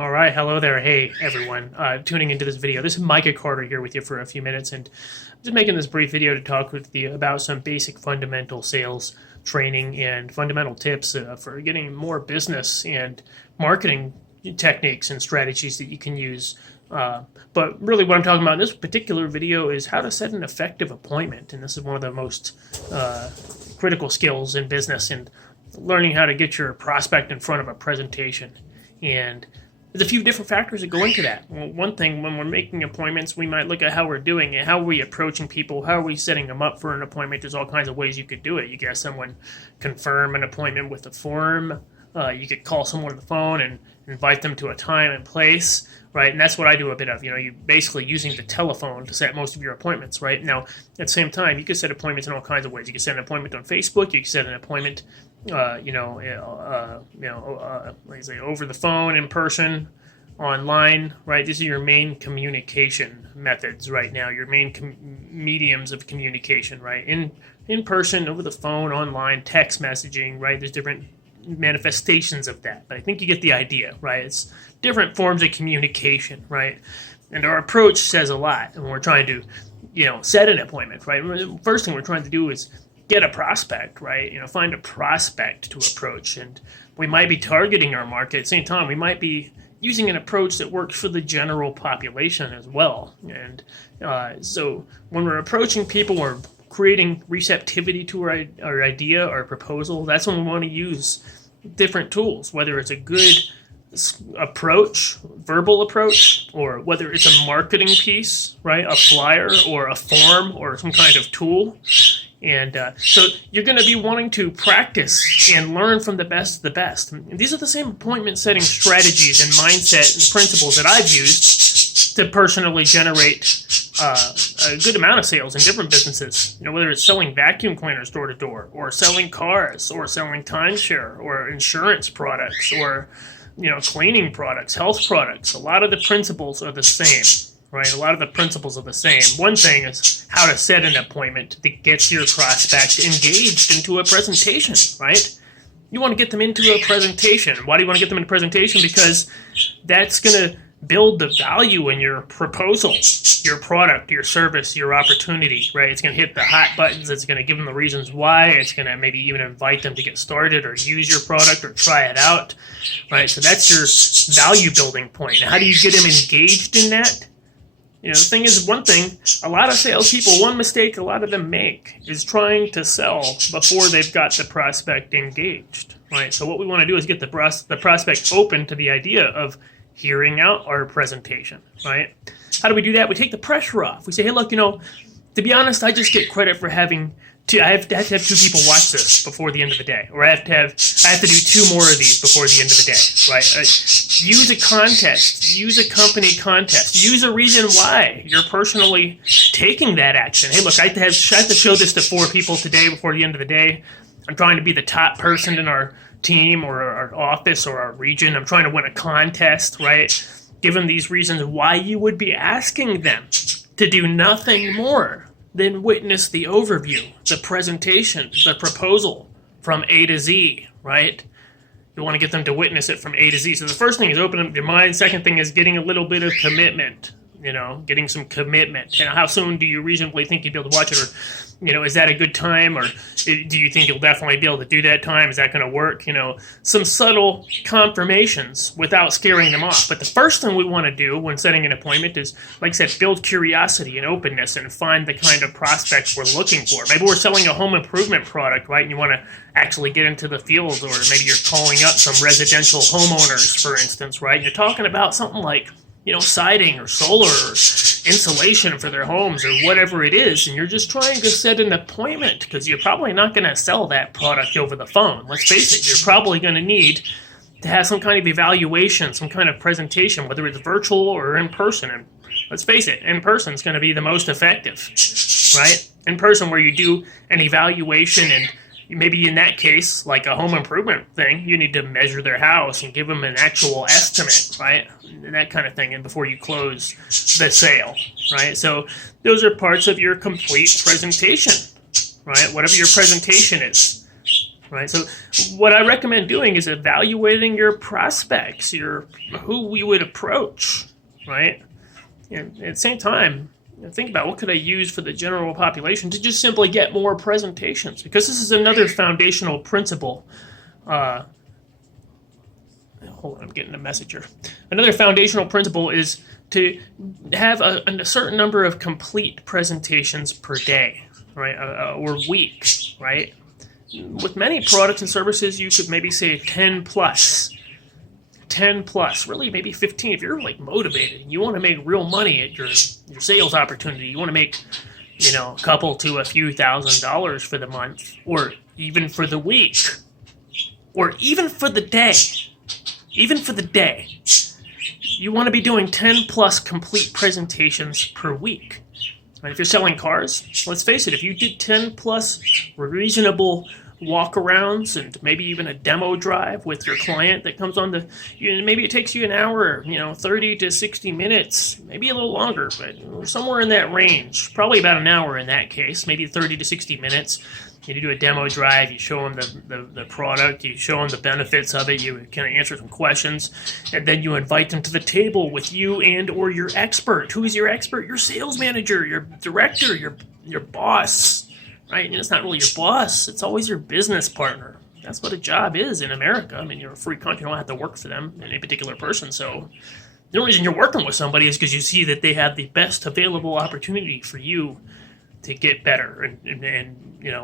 All right, hello there. Hey, everyone, tuning into this video. This is Micah Carter here with you for a few minutes, and I'm just making this brief video to talk with you about some basic fundamental sales training and fundamental tips for getting more business and marketing techniques and strategies that you can use. But really, what I'm talking about in this particular video is how to set an effective appointment, and this is one of the most critical skills in business, and learning how to get your prospect in front of a presentation. And there's a few different factors that go into that. Well, one thing, when we're making appointments, we might look at how we're doing it, how are we approaching people, how are we setting them up for an appointment. There's all kinds of ways you could do it. You could have someone confirm an appointment with a form. You could call someone on the phone and invite them to a time and place, right? And that's what I do a bit of. You basically using the telephone to set most of your appointments, right? Now, at the same time, you can set appointments in all kinds of ways. You can set an appointment on Facebook. You can set an appointment, like I say, over the phone, in person, online, right? These are your main communication methods right now. Your main mediums of communication, right? In person, over the phone, online, text messaging, right? There's different manifestations of that, but I think you get the idea, right? It's different forms of communication, right? And our approach says a lot when we're trying to, set an appointment, right? First thing we're trying to do is get a prospect, right? Find a prospect to approach, and we might be targeting our market at the same time. We might be using an approach that works for the general population as well. And so when we're approaching people, we're creating receptivity to our idea, our proposal. That's when we want to use different tools, whether it's a good approach, verbal approach, or whether it's a marketing piece, right? A flyer or a form or some kind of tool. And so you're going to be wanting to practice and learn from the best of the best. And these are the same appointment setting strategies and mindset and principles that I've used to personally generate a good amount of sales in different businesses. Whether it's selling vacuum cleaners door to door, or selling cars, or selling timeshare, or insurance products, or cleaning products, health products. A lot of the principles are the same. Right, a lot of the principles are the same. One thing is how to set an appointment that gets your prospect engaged into a presentation, right? You want to get them into a presentation. Why do you want to get them into a presentation? Because that's going to build the value in your proposal, your product, your service, your opportunity, right? It's going to hit the hot buttons. It's going to give them the reasons why. It's going to maybe even invite them to get started or use your product or try it out, right? So that's your value building point. Now, how do you get them engaged in that? The thing is, one thing, a lot of salespeople, one mistake a lot of them make is trying to sell before they've got the prospect engaged, right? So what we want to do is get the prospect open to the idea of hearing out our presentation, right? How do we do that? We take the pressure off. We say, hey, look, to be honest, I just get credit for having I have to have two people watch this before the end of the day, or I have to do two more of these before the end of the day, right? Use a contest, use a company contest, use a reason why you're personally taking that action. Hey, look, I have to show this to 4 people today before the end of the day. I'm trying to be the top person in our team or our office or our region. I'm trying to win a contest, right? Give them these reasons why you would be asking them to do nothing more than witness the overview, the presentation, the proposal from A to Z, right? You want to get them to witness it from A to Z. So the first thing is open up your mind. Second thing is getting a little bit of commitment, getting some commitment. How soon do you reasonably think you'd be able to watch it? Or, is that a good time? Or do you think you'll definitely be able to do that time? Is that going to work? Some subtle confirmations without scaring them off. But the first thing we want to do when setting an appointment is, like I said, build curiosity and openness and find the kind of prospects we're looking for. Maybe we're selling a home improvement product, right? And you want to actually get into the field, or maybe you're calling up some residential homeowners, for instance, right? And you're talking about something like, siding or solar or insulation for their homes or whatever it is, and you're just trying to set an appointment because you're probably not going to sell that product over the phone. Let's face it, you're probably going to need to have some kind of evaluation, some kind of presentation, whether it's virtual or in person. And let's face it, in person is going to be the most effective, right? In person, where you do an evaluation, and maybe in that case, like a home improvement thing, you need to measure their house and give them an actual estimate, right? And that kind of thing, and before you close the sale, right? So those are parts of your complete presentation, right? Whatever your presentation is. right? So what I recommend doing is evaluating your prospects, who we would approach, right? And at the same time, think about what could I use for the general population to just simply get more presentations, because this is another foundational principle. Hold on, I'm getting a message here. Another foundational principle is to have a certain number of complete presentations per day, right, or week, right? With many products and services, you could maybe say 10 plus. 10 plus, really maybe 15 if you're like motivated and you want to make real money at your sales opportunity. You want to make, a couple to a few $1,000s for the month, or even for the week, or even for the day. Even for the day, you want to be doing 10 plus complete presentations per week. And if you're selling cars, let's face it, if you did 10 plus reasonable walk-arounds and maybe even a demo drive with your client that comes on maybe it takes you an hour, 30 to 60 minutes, maybe a little longer, but somewhere in that range, probably about an hour in that case, maybe 30 to 60 minutes. You do a demo drive, you show them the product, you show them the benefits of it, you kind of answer some questions, and then you invite them to the table with you and or your expert. Who is your expert? Your sales manager, your director, your boss, right? And it's not really your boss, it's always your business partner. That's what a job is in America. I mean, you're a free country, you don't have to work for them, any particular person, so the only reason you're working with somebody is because you see that they have the best available opportunity for you to get better and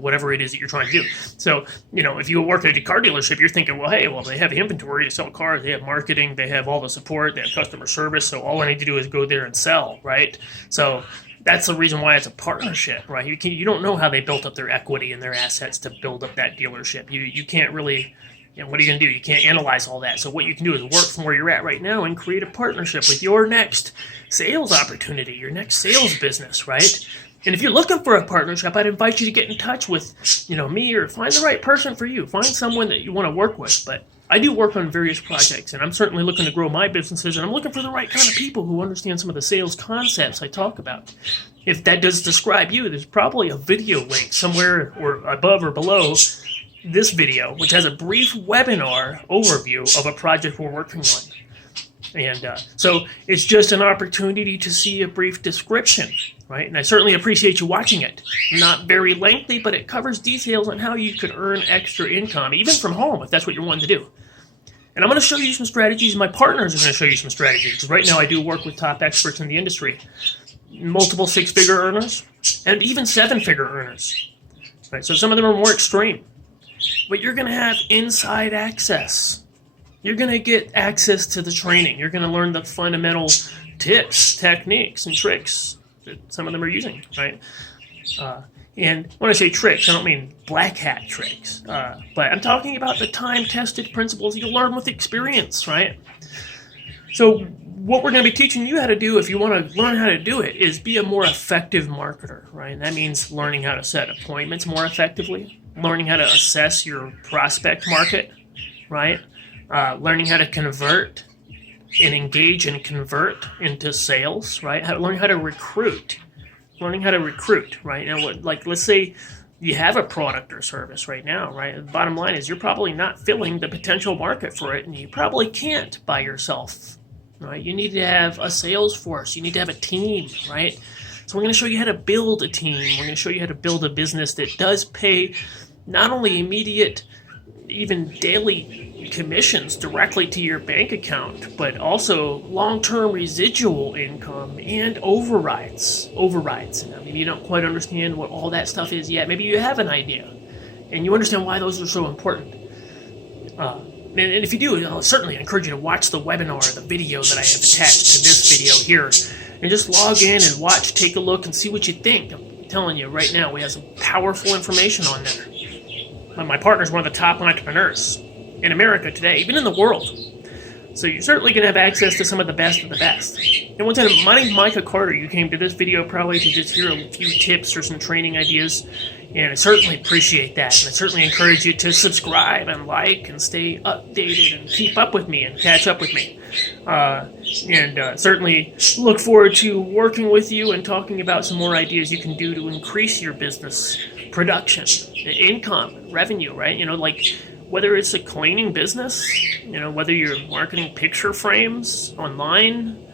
whatever it is that you're trying to do. So, if you work at a car dealership, you're thinking, well, hey, they have inventory to sell cars, they have marketing, they have all the support, they have customer service, so all I need to do is go there and sell, right? So that's the reason why it's a partnership, right? You don't know how they built up their equity and their assets to build up that dealership. You can't really, what are you going to do? You can't analyze all that. So what you can do is work from where you're at right now and create a partnership with your next sales opportunity, your next sales business, right? And if you're looking for a partnership, I'd invite you to get in touch with, me, or find the right person for you. Find someone that you want to work with. But I do work on various projects, and I'm certainly looking to grow my businesses, and I'm looking for the right kind of people who understand some of the sales concepts I talk about. If that does describe you, there's probably a video link somewhere or above or below this video, which has a brief webinar overview of a project we're working on. And so it's just an opportunity to see a brief description, right? And I certainly appreciate you watching it. Not very lengthy, but it covers details on how you could earn extra income, even from home, if that's what you're wanting to do. And I'm going to show you some strategies. My partners are going to show you some strategies, because right now I do work with top experts in the industry. Multiple six-figure earners, and even seven-figure earners. Right? So some of them are more extreme. But you're going to have inside access. You're going to get access to the training. You're going to learn the fundamental tips, techniques, and tricks that some of them are using, right? And when I say tricks, I don't mean black hat tricks, but I'm talking about the time-tested principles you'll learn with experience, right? So what we're going to be teaching you how to do, if you want to learn how to do it, is be a more effective marketer, right? And that means learning how to set appointments more effectively, learning how to assess your prospect market, right? Learning how to convert and engage and convert into sales, right? Learning how to recruit, right? Now, let's say you have a product or service right now, right? The bottom line is you're probably not filling the potential market for it, and you probably can't by yourself, right? You need to have a sales force. You need to have a team, right? So we're going to show you how to build a team. We're going to show you how to build a business that does pay not only immediate, even daily commissions directly to your bank account, but also long-term residual income and overrides. Now, maybe you don't quite understand what all that stuff is yet. Maybe you have an idea, and you understand why those are so important. And if you do, I'll certainly encourage you to watch the webinar, the video that I have attached to this video here, and just log in and watch, take a look, and see what you think. I'm telling you right now, we have some powerful information on there. My partner is one of the top entrepreneurs in America today, even in the world. So you're certainly going to have access to some of the best of the best. And one time, my name's Micah Carter. You came to this video probably to just hear a few tips or some training ideas, and I certainly appreciate that. And I certainly encourage you to subscribe and like and stay updated and keep up with me and catch up with me. Certainly look forward to working with you and talking about some more ideas you can do to increase your business production, income, revenue, right? Like whether it's a cleaning business, whether you're marketing picture frames online,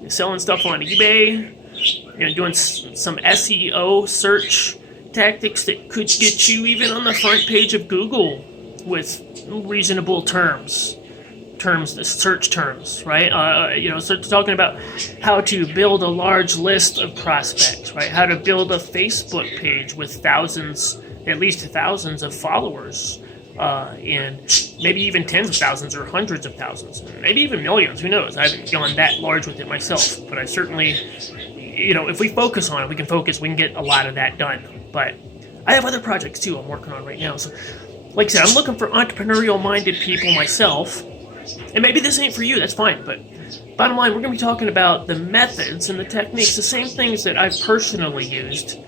you're selling stuff on eBay, doing some SEO search tactics that could get you even on the front page of Google with reasonable search terms, right? So talking about how to build a large list of prospects, right? How to build a Facebook page with at least thousands of followers, and maybe even tens of thousands or hundreds of thousands, maybe even millions. Who knows? I haven't gone that large with it myself, but I certainly, if we focus on it, we can get a lot of that done. But I have other projects too I'm working on right now. So, like I said, I'm looking for entrepreneurial-minded people myself. And maybe this ain't for you, that's fine, but bottom line, we're going to be talking about the methods and the techniques, the same things that I've personally used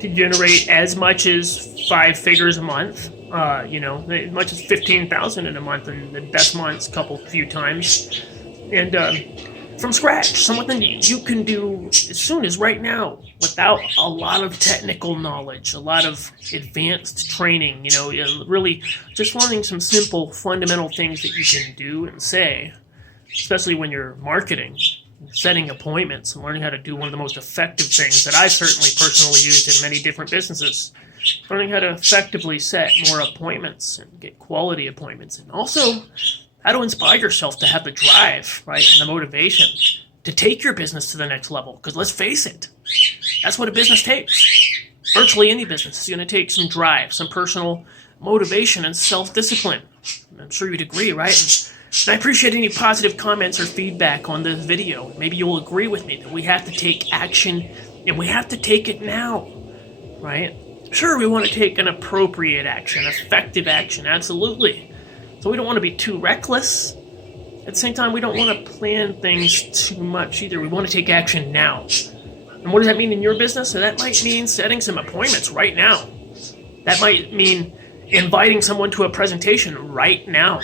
to generate as much as 5 figures a month, as much as 15,000 in a month, and the best months, few times, and from scratch, something you can do as soon as right now without a lot of technical knowledge, a lot of advanced training, really just learning some simple fundamental things that you can do and say, especially when you're marketing, setting appointments, and learning how to do one of the most effective things that I've certainly personally used in many different businesses, learning how to effectively set more appointments and get quality appointments, and also how to inspire yourself to have the drive, right, and the motivation to take your business to the next level. Because let's face it, that's what a business takes. Virtually any business is going to take some drive, some personal motivation, and self-discipline. I'm sure you'd agree, right? And I appreciate any positive comments or feedback on this video. Maybe you'll agree with me that we have to take action, and we have to take it now, right? Sure, we want to take an appropriate action, effective action, absolutely. So we don't want to be too reckless. At the same time, we don't want to plan things too much either. We want to take action now. And what does that mean in your business? So that might mean setting some appointments right now. That might mean inviting someone to a presentation right now,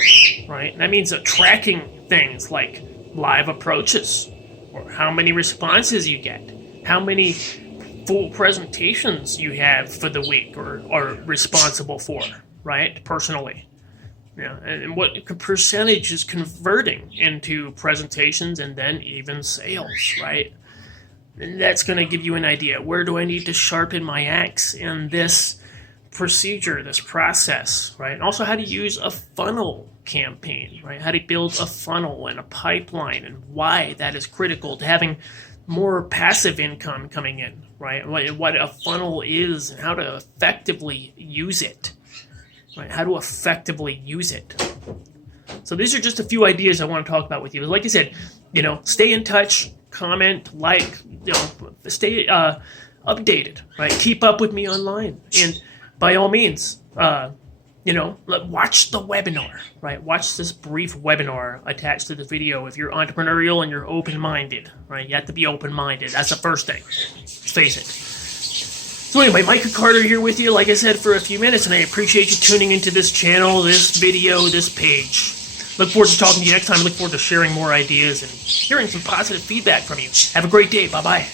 right? And that means tracking things like live approaches, or how many responses you get, how many full presentations you have for the week or are responsible for, right, personally. Yeah, and what percentage is converting into presentations and then even sales, right? And that's going to give you an idea. Where do I need to sharpen my axe in this procedure, this process, right? And also how to use a funnel campaign, right? How to build a funnel and a pipeline, and why that is critical to having more passive income coming in, right? What a funnel is and how to effectively use it. Right, how to effectively use it. So these are just a few ideas I want to talk about with you. Like I said, stay in touch, comment, stay updated, right? Keep up with me online. And by all means, watch the webinar, right? Watch this brief webinar attached to the video if you're entrepreneurial and you're open-minded, right? You have to be open-minded. That's the first thing. Let's face it. So anyway, Micah Carter here with you, like I said, for a few minutes, and I appreciate you tuning into this channel, this video, this page. Look forward to talking to you next time. Look forward to sharing more ideas and hearing some positive feedback from you. Have a great day. Bye-bye.